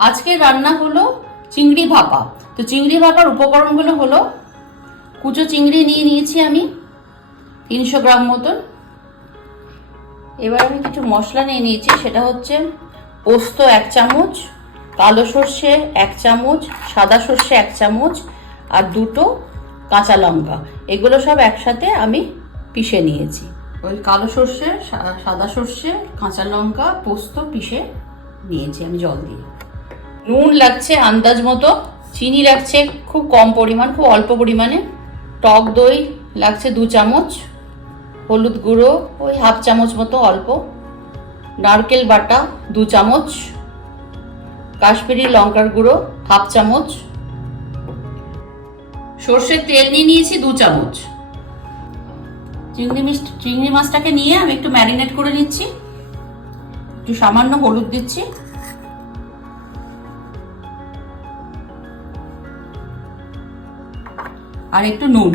আজকে রান্না হলো চিংড়ি ভাপা। তো চিংড়ি ভাপার উপকরণগুলো হলো কুচো চিংড়ি নিয়ে নিয়েছি আমি 300 গ্রাম মতন। এবার আমি কিছু মশলা নিয়ে নিয়েছি, সেটা হচ্ছে পোস্ত 1 চামচ, কালো সর্ষে 1 চামচ, সাদা সর্ষে 1 চামচ আর 2টো কাঁচা লঙ্কা। এগুলো সব একসাথে আমি পিষে নিয়েছি। ওই কালো সর্ষে, সাদা সর্ষে, কাঁচা লঙ্কা, পোস্ত পিষে নিয়েছি আমি জল দিয়ে। নুন লাগছে আন্দাজ মতো, চিনি লাগছে খুব কম পরিমাণ, খুব অল্প পরিমাণে, টক দই লাগছে 2 চামচ, হলুদ গুঁড়ো ওই 1/2 চামচ মতো অল্প, নারকেল বাটা 2 চামচ, কাশ্মীরি লঙ্কার গুঁড়ো 1/2 চামচ, সর্ষের তেল নিয়ে নিয়েছি 2 চামচ। চিংড়ি মাছটাকে নিয়ে আমি একটু ম্যারিনেট করে নিচ্ছি। একটু সামান্য হলুদ দিচ্ছি, আর একটু নুন।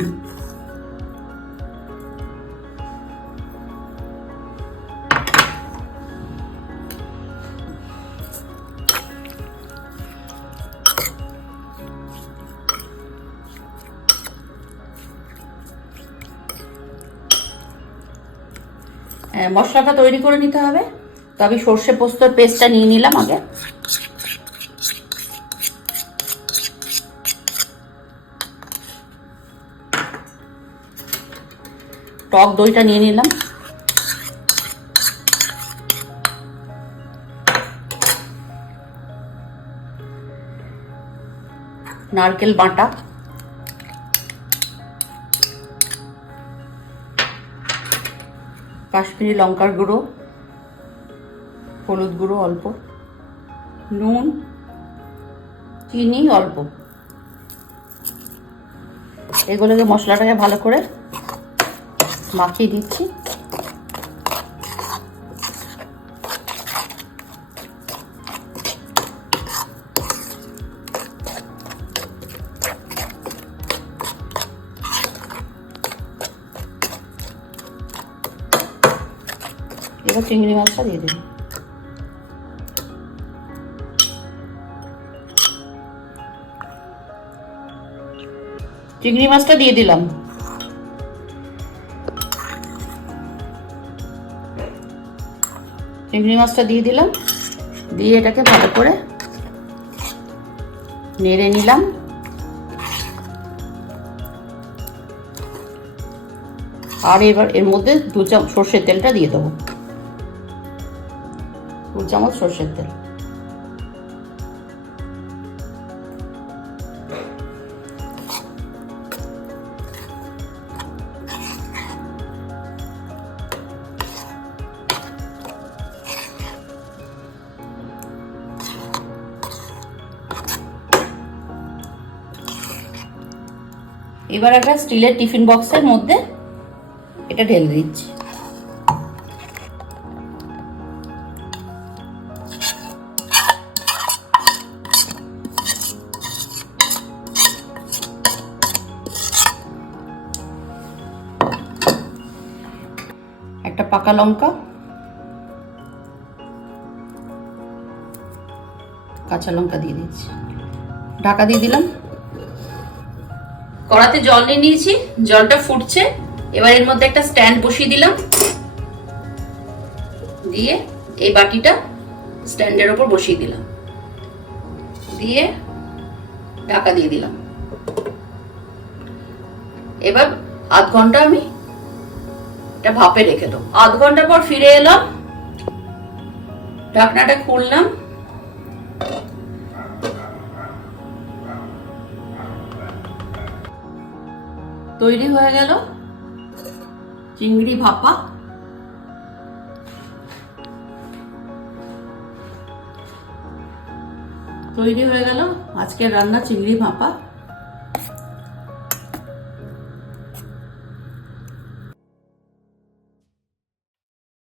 মশলাটা তৈরি করে নিতে হবে। তো আমি সর্ষে পোস্তর পেস্টটা নিয়ে নিলাম আগে। টক দইটা নিয়ে নিলাম, নারকেল বাটা, কাশ্মীরি লঙ্কার গুঁড়ো, হলুদ গুঁড়ো অল্প, নুন, চিনি অল্প। এগুলোকে মশলাটাকে ভালো করে মাখিয়ে দিচ্ছি। এবার চিংড়ি মাছটা দিয়ে দেব। চিংড়ি মাছটা দিয়ে দিলাম। চিংড়ি মাছটা দিয়ে দিলাম, দিয়ে এটাকে ভালো করে নেড়ে নিলাম। আর এবার এর মধ্যে 2 চামচ সর্ষের তেলটা দিয়ে দেবো, 2 চামচ সর্ষের তেল। এবার একটা স্টিলের টিফিন বক্সের মধ্যে এটা ঢেলে দিচ্ছি। একটা পাকা লঙ্কা, কাঁচা লঙ্কা দিয়ে দিচ্ছি, ঢাকা দিয়ে দিলাম। কড়াতে জল নিয়ে নিয়েছি, জলটা ফুটছে। এবার এর মধ্যে একটা স্ট্যান্ড বসিয়ে দিলাম, দিয়ে এই বাটিটা স্ট্যান্ডের ওপর বসিয়ে দিলাম, দিয়ে ঢাকা দিয়ে দিলাম। এবার আধ ঘন্টা আমি এটা ভাপে রেখে দেবো। আধ ঘন্টা পর ফিরে এলাম, ঢাকনাটা খুললাম। তৈরি হয়ে গেল চিংড়ি ভাপা। তৈরি হয়ে গেল আজকের রান্না চিংড়ি ভাপা।